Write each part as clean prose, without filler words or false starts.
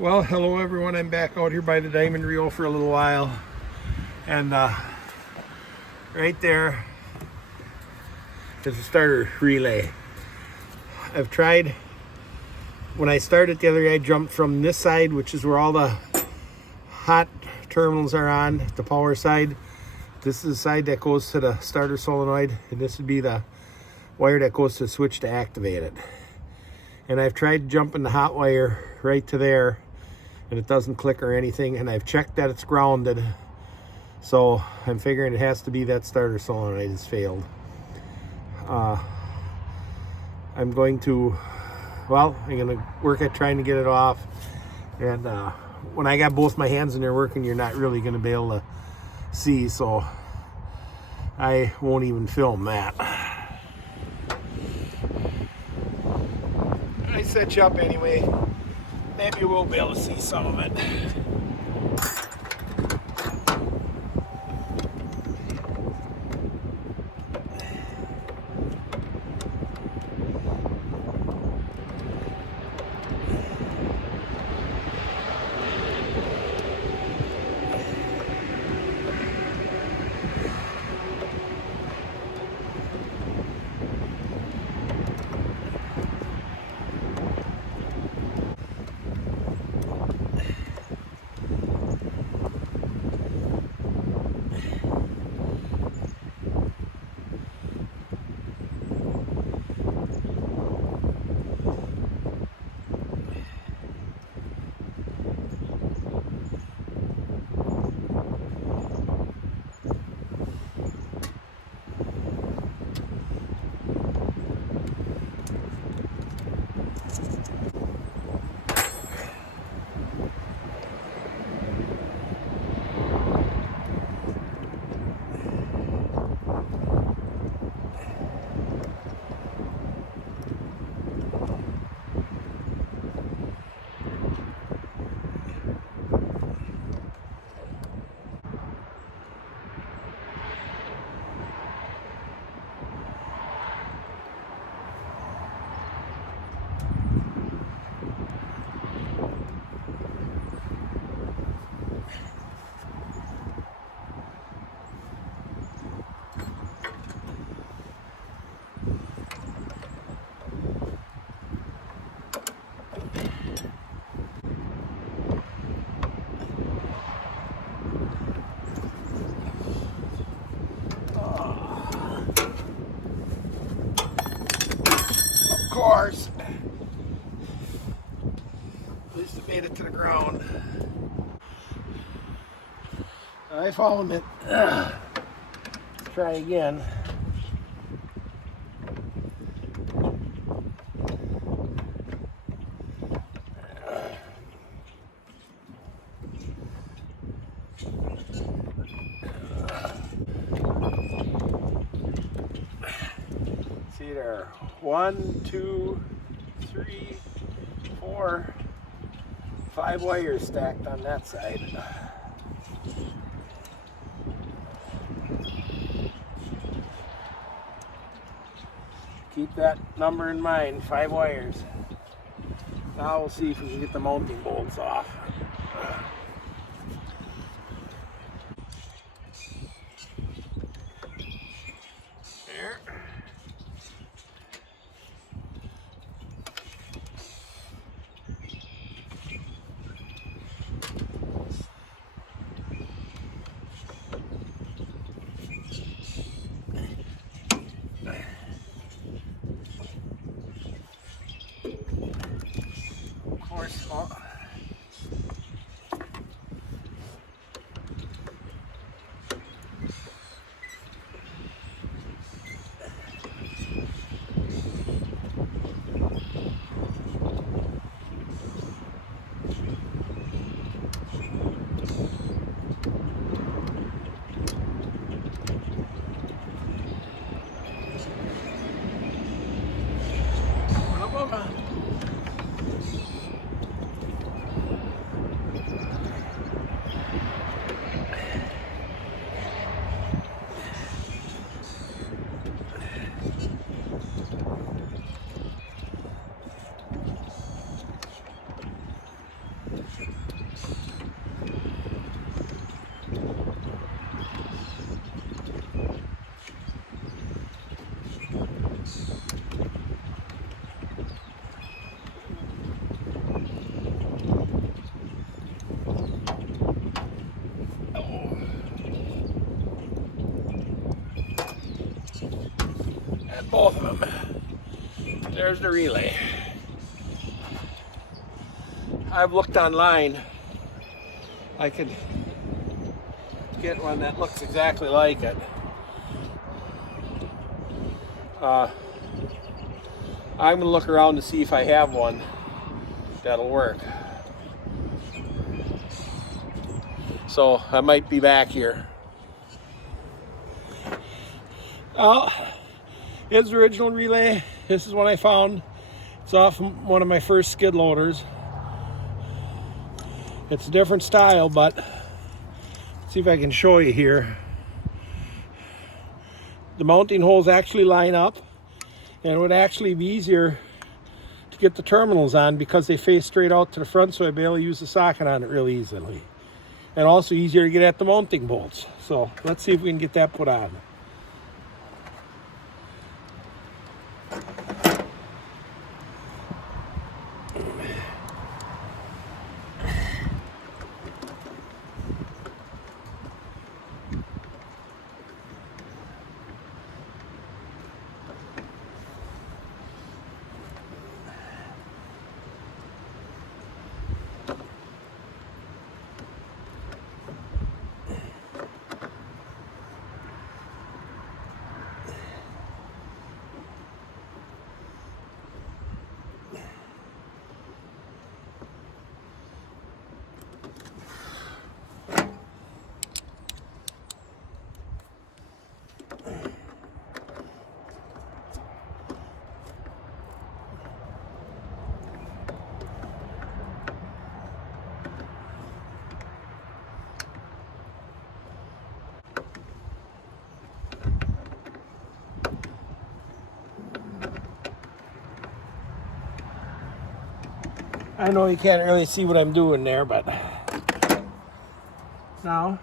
Well, hello everyone. I'm back out here by the Diamond Reo for a little while, and right there is a starter relay. I've tried. When I started the other day, I jumped from this side, which is where all the hot terminals are on, the power side. This is the side that goes to the starter solenoid, and this would be the wire that goes to the switch to activate it. And I've tried jumping the hot wire right to there, and it doesn't click or anything, and I've checked that it's grounded, so I'm figuring it has to be that starter solenoid has failed. I'm going to work at trying to get it off, and when I got both my hands in there working, you're not really going to be able to see, so I won't even film that. I set you up anyway. Maybe we'll be able to see some of it. Of course. At least it made it to the ground. I found it. Let's try again. See there. 1, 2, 3, 4, 5 wires stacked on that side. Keep that number in mind, 5 wires. Now we'll see if we can get the mounting bolts off. There. Of course, And both of them. There's the relay. I've looked online. I could get one that looks exactly like it. I'm gonna look around to see if I have one that'll work. So I might be back here. Well, here's the original relay. This is what I found. It's off one of my first skid loaders. It's a different style, but let's see if I can show you here. The mounting holes actually line up, and it would actually be easier to get the terminals on because they face straight out to the front, so I'd be able to use the socket on it really easily. And also easier to get at the mounting bolts. So let's see if we can get that put on. I know you can't really see what I'm doing there, but now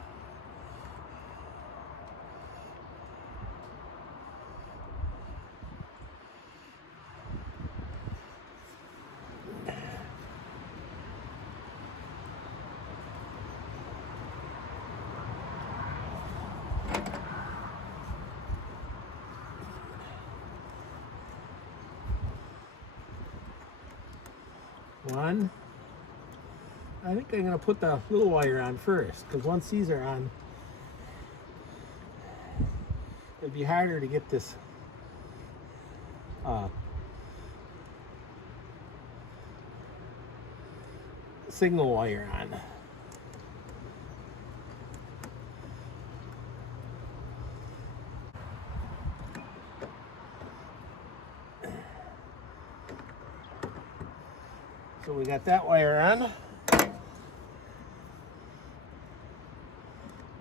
one. I think I'm going to put the little wire on first, because once these are on, it'd be harder to get this signal wire on. So we got that wire on.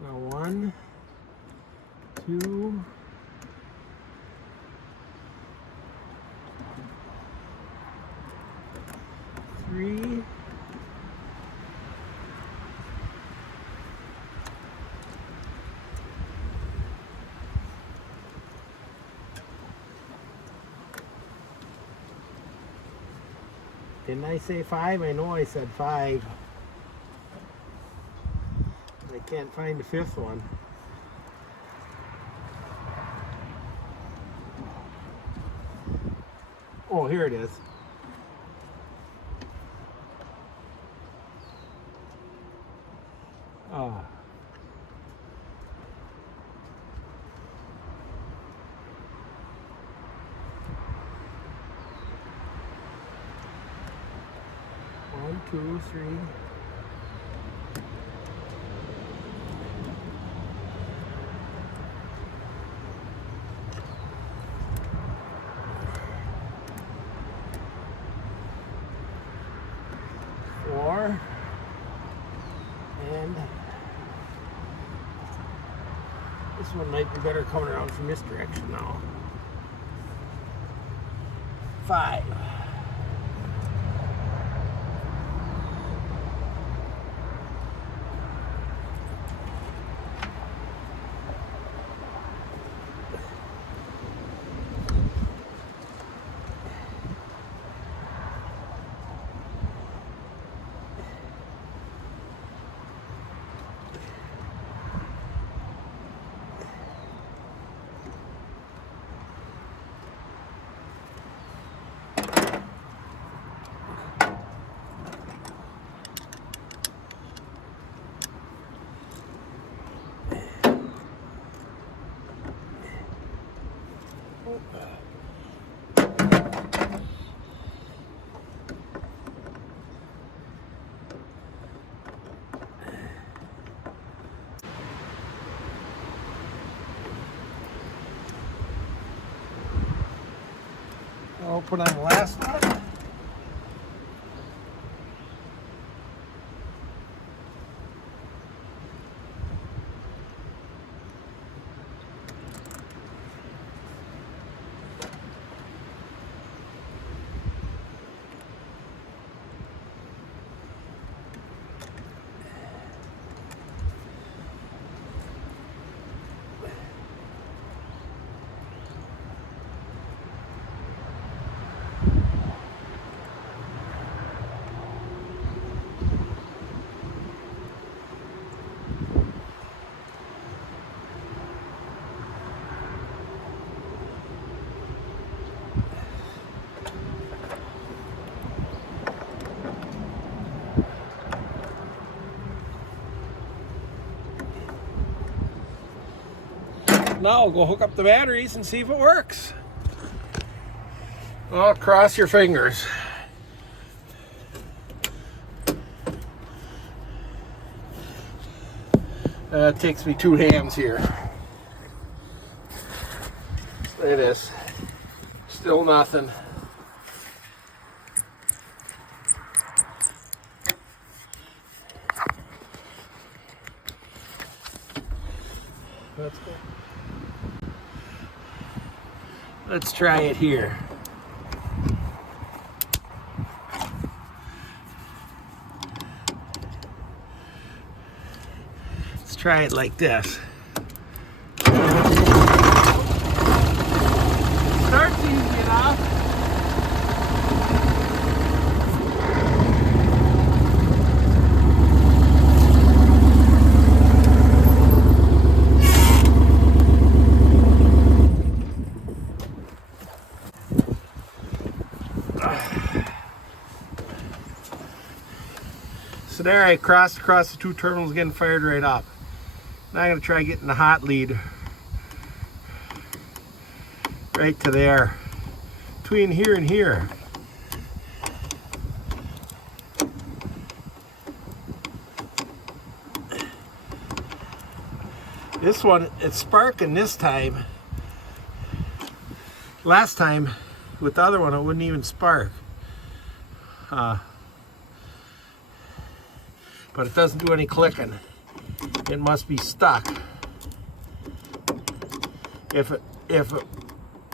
Now 1, 2, 3. Didn't I say 5? I know I said 5. I can't find the 5th one. Oh, here it is. Ah. One, 2, 3. 4. And this one might be better coming around from this direction now. 5. put on the last one. Now I'll go hook up the batteries and see if it works. Well, cross your fingers. It takes me 2 hands here. Look at this. Still nothing. That's cool. Let's try it here. Let's try it like this. Starts easy enough. So there I crossed across the 2 terminals, getting fired right up. Now I'm going to try getting the hot lead right to there, between here and here. This one, it's sparking this time. Last time, with the other one, it wouldn't even spark. But it doesn't do any clicking. It must be stuck. If it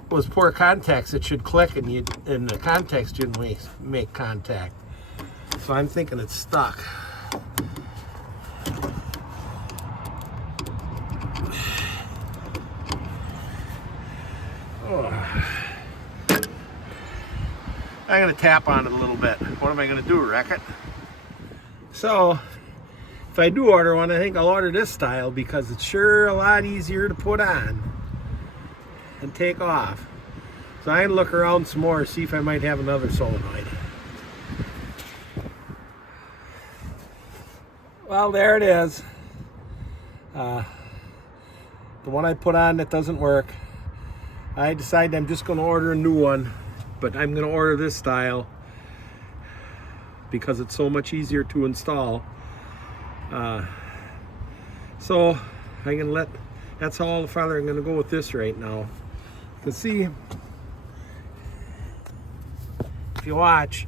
was poor contacts, it should click, and the contacts shouldn't make contact. So I'm thinking it's stuck. Oh. I'm gonna tap on it a little bit. What am I gonna do, wreck it? So, if I do order one, I think I'll order this style because it's sure a lot easier to put on and take off. So I'm gonna look around some more, see if I might have another solenoid. Well, there it is. The one I put on that doesn't work. I decided I'm just gonna order a new one, but I'm gonna order this style because it's so much easier to install. So I'm gonna that's all the farther I'm gonna go with this right now. You can see, if you watch,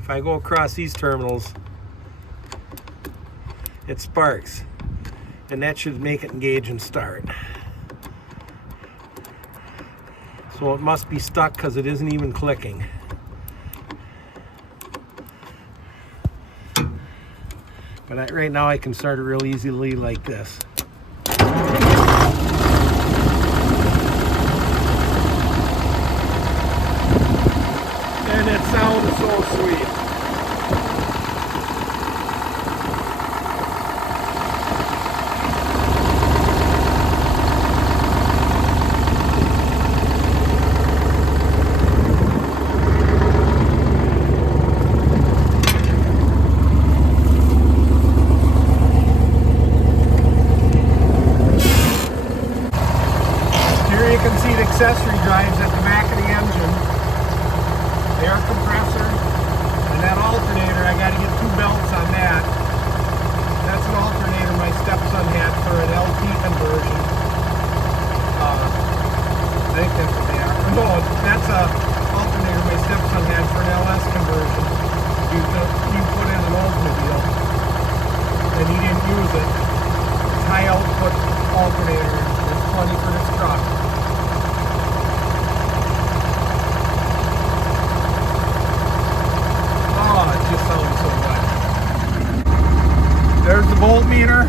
if I go across these terminals, it sparks, and that should make it engage and start. So it must be stuck because it isn't even clicking. But right now I can start it real easily like this. And it sounds so sweet. You can see the accessory drives at the back of the engine, the air compressor, and There's the voltmeter.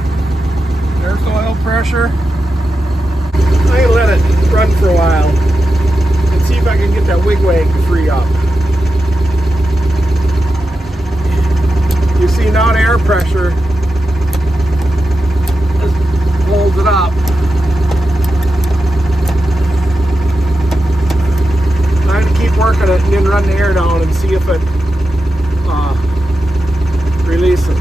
There's the oil pressure. I let it run for a while and see if I can get that wigwag to free up. You see now the air pressure just holds it up. I'm going to keep working it and then run the air down and see if it releases.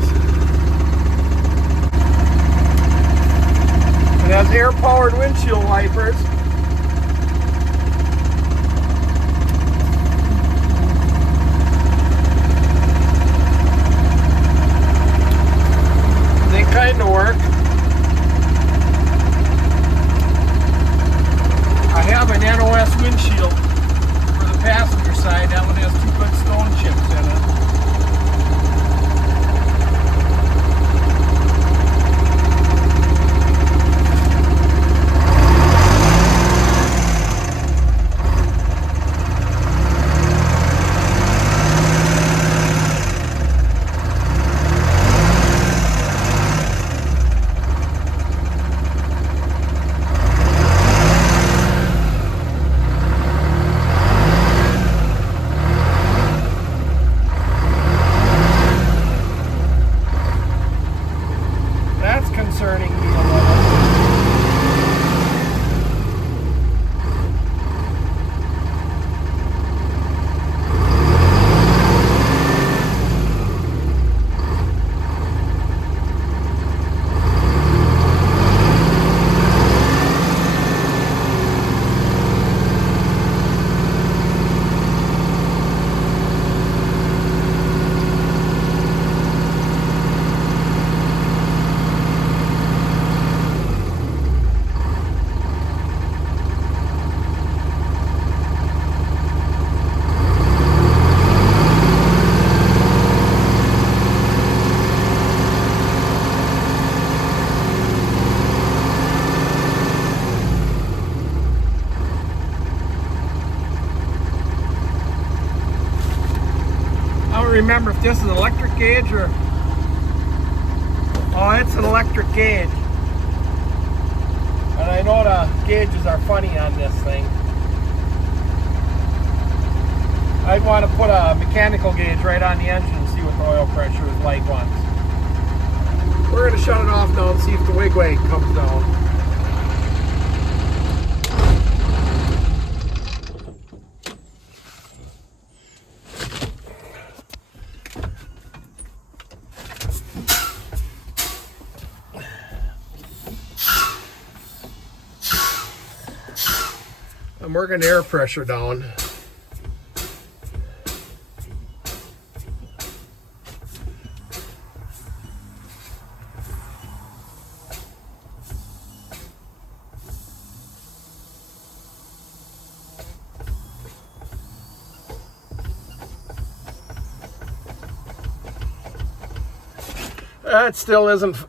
It has air-powered windshield wipers. They kind of work. I have an NOS windshield for the passenger side. That one has 2 good stone chips in it. Concerning me a little. I don't remember if this is an electric gauge or... Oh, it's an electric gauge. And I know the gauges are funny on this thing. I'd want to put a mechanical gauge right on the engine and see what the oil pressure is like once. We're going to shut it off now and see if the wigwag comes down. I'm working the air pressure down.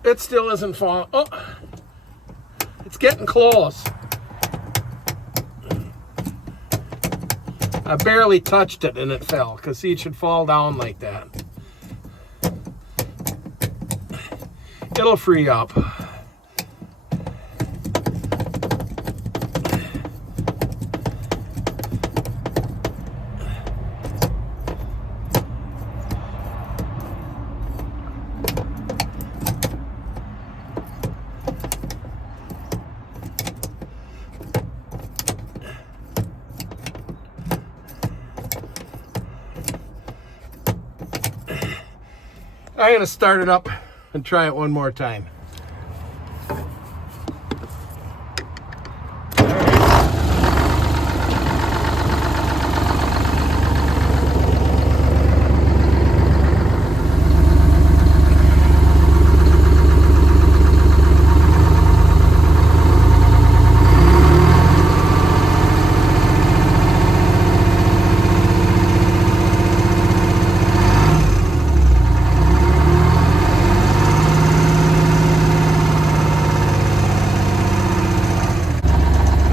It still isn't falling. Oh, it's getting close. I barely touched it and it fell, because see, it should fall down like that. It'll free up. I'm going to start it up and try it one more time.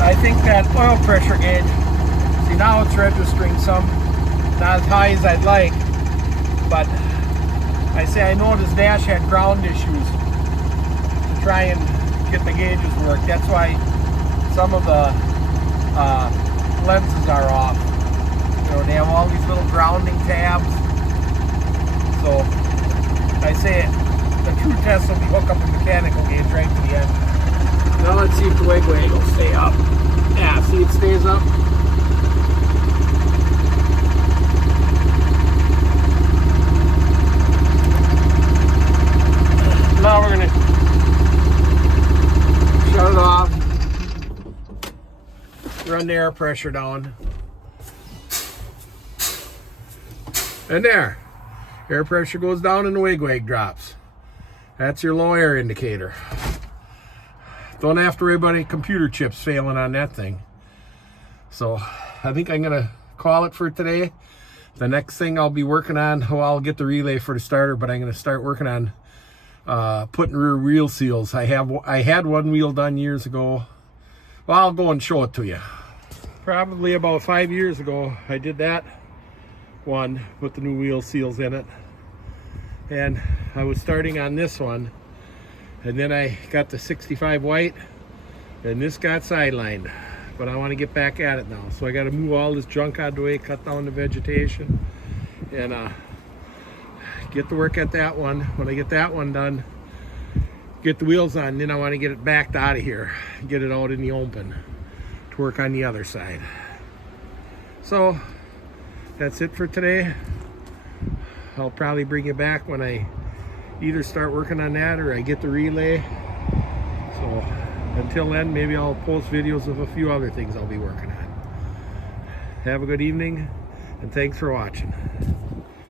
I think that oil pressure gauge, see now it's registering some, not as high as I'd like, but I know this dash had ground issues. try and get the gauges work. That's why some of the lenses are off. You know, they have all these little grounding tabs. So I say the true test will be hook up a mechanical gauge right to the end. Now let's see if the wiggle will stay up. Yeah, see, it stays up. Now we're gonna shut it off, run the air pressure down, and there, air pressure goes down and the wig drops. That's your low air indicator. Don't have to worry about any computer chips failing on that thing. So I think I'm gonna call it for today. The next thing I'll be working on, well, I'll get the relay for the starter, but I'm gonna start working on putting rear wheel seals. I had one wheel done years ago. Well, I'll go and show it to you. Probably about 5 years ago, I did that one, put the new wheel seals in it. And I was starting on this one, and then I got the 65 white, and this got sidelined. But I want to get back at it now. So I got to move all this junk out of the way, cut down the vegetation, and get to work at that one. When I get that one done, get the wheels on, then I want to get it backed out of here, get it out in the open to work on the other side. So that's it for today. I'll probably bring you back when I either start working on that or I get the relay. So until then, maybe I'll post videos of a few other things I'll be working on. Have a good evening, and thanks for watching.